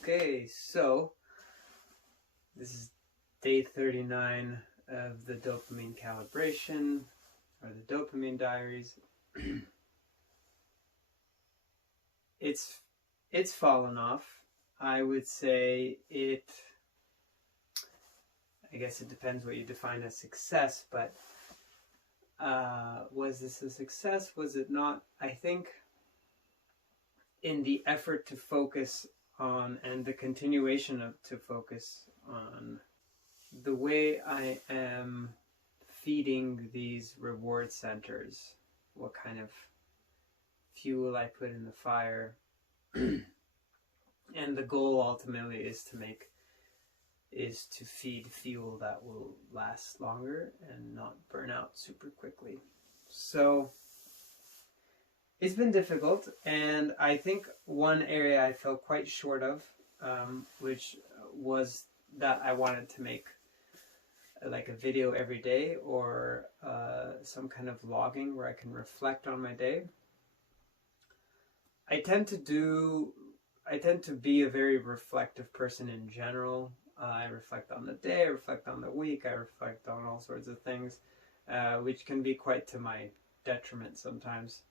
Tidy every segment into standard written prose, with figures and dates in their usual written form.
Okay, so this is day 39 of the dopamine calibration, or the Dopamine Diaries. It's fallen off. I would say I guess it depends what you define as success, but was this a success? Was it not? I think in the effort to focus on, and the continuation to focus on, the way I am feeding these reward centers, what kind of fuel I put in the fire, and the goal ultimately is to feed fuel that will last longer and not burn out super quickly. So it's been difficult, and I think one area I fell quite short of, which was that I wanted to make like a video every day, or some kind of vlogging where I can reflect on my day. I tend to be a very reflective person in general. I reflect on the day, I reflect on the week, I reflect on all sorts of things, which can be quite to my detriment sometimes.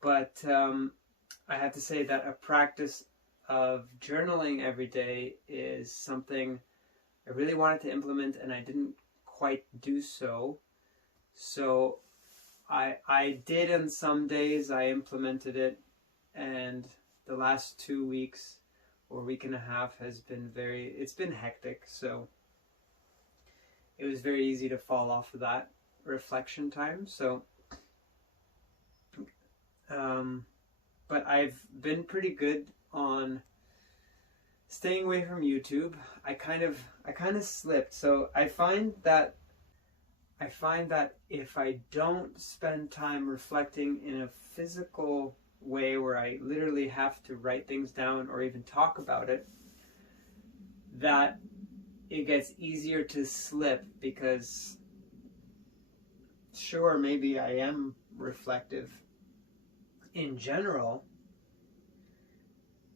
But I have to say that a practice of journaling every day is something I really wanted to implement, and I didn't quite do so. So I did on some days, I implemented it, and the last 2 weeks or week and a half has been it's been hectic, so it was very easy to fall off of that reflection time. So but I've been pretty good on staying away from YouTube. I kind of slipped. So I find that if I don't spend time reflecting in a physical way where I literally have to write things down or even talk about it, that it gets easier to slip, because sure, maybe I am reflective in general,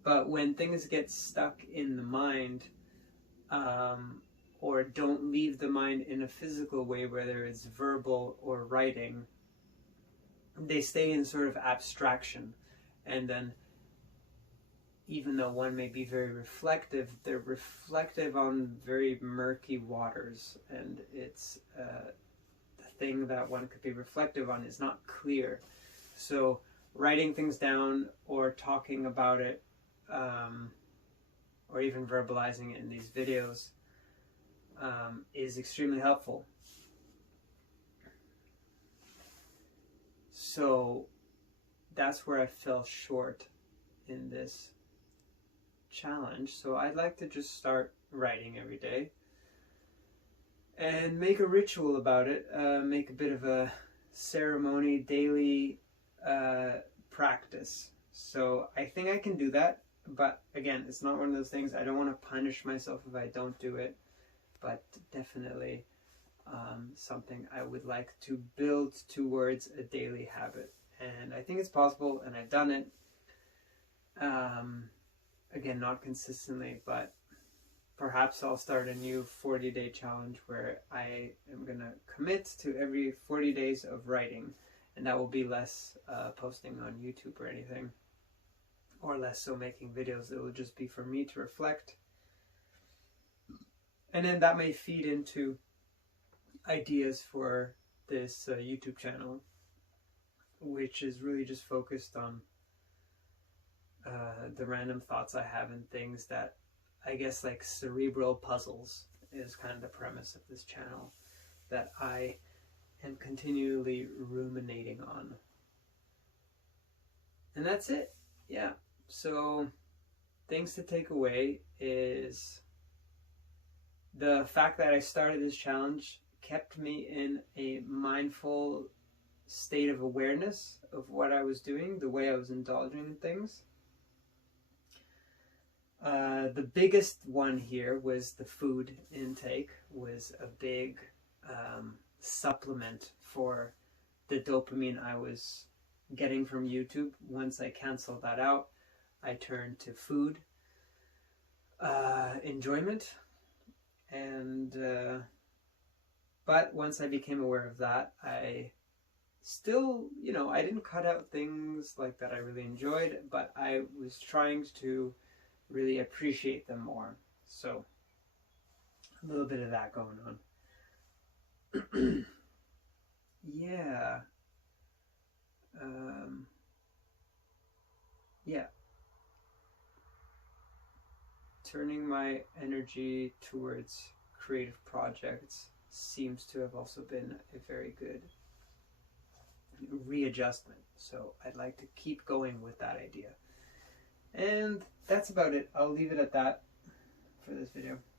but when things get stuck in the mind, or don't leave the mind in a physical way, whether it's verbal or writing, they stay in sort of abstraction. And then even though one may be very reflective, they're reflective on very murky waters, and it's the thing that one could be reflective on is not clear. So writing things down or talking about it, or even verbalizing it in these videos, is extremely helpful. So that's where I fell short in this challenge. So I'd like to just start writing every day and make a ritual about it, make a bit of a ceremony, daily practice. So I think I can do that, but again, it's not one of those things. I don't want to punish myself if I don't do it, but definitely something I would like to build towards a daily habit. And I think it's possible, and I've done it. Again, not consistently, but perhaps I'll start a new 40-day challenge where I am going to commit to every 40 days of writing, and that will be less posting on YouTube or anything, or less so making videos. It will just be for me to reflect. And then that may feed into ideas for this YouTube channel, which is really just focused on the random thoughts I have and things that, I guess, like cerebral puzzles is kind of the premise of this channel, that I am continually ruminating on. And that's it. Yeah. So things to take away is the fact that I started this challenge kept me in a mindful state of awareness of what I was doing, the way I was indulging in things. The biggest one here was the food intake was a big supplement for the dopamine I was getting from YouTube. Once I canceled that out, I turned to food, enjoyment, and but once I became aware of that, I still, I didn't cut out things like that I really enjoyed, but I was trying to really appreciate them more. So a little bit of that going on. Yeah. Yeah. Turning my energy towards creative projects seems to have also been a very good readjustment. So I'd like to keep going with that idea. And that's about it. I'll leave it at that for this video.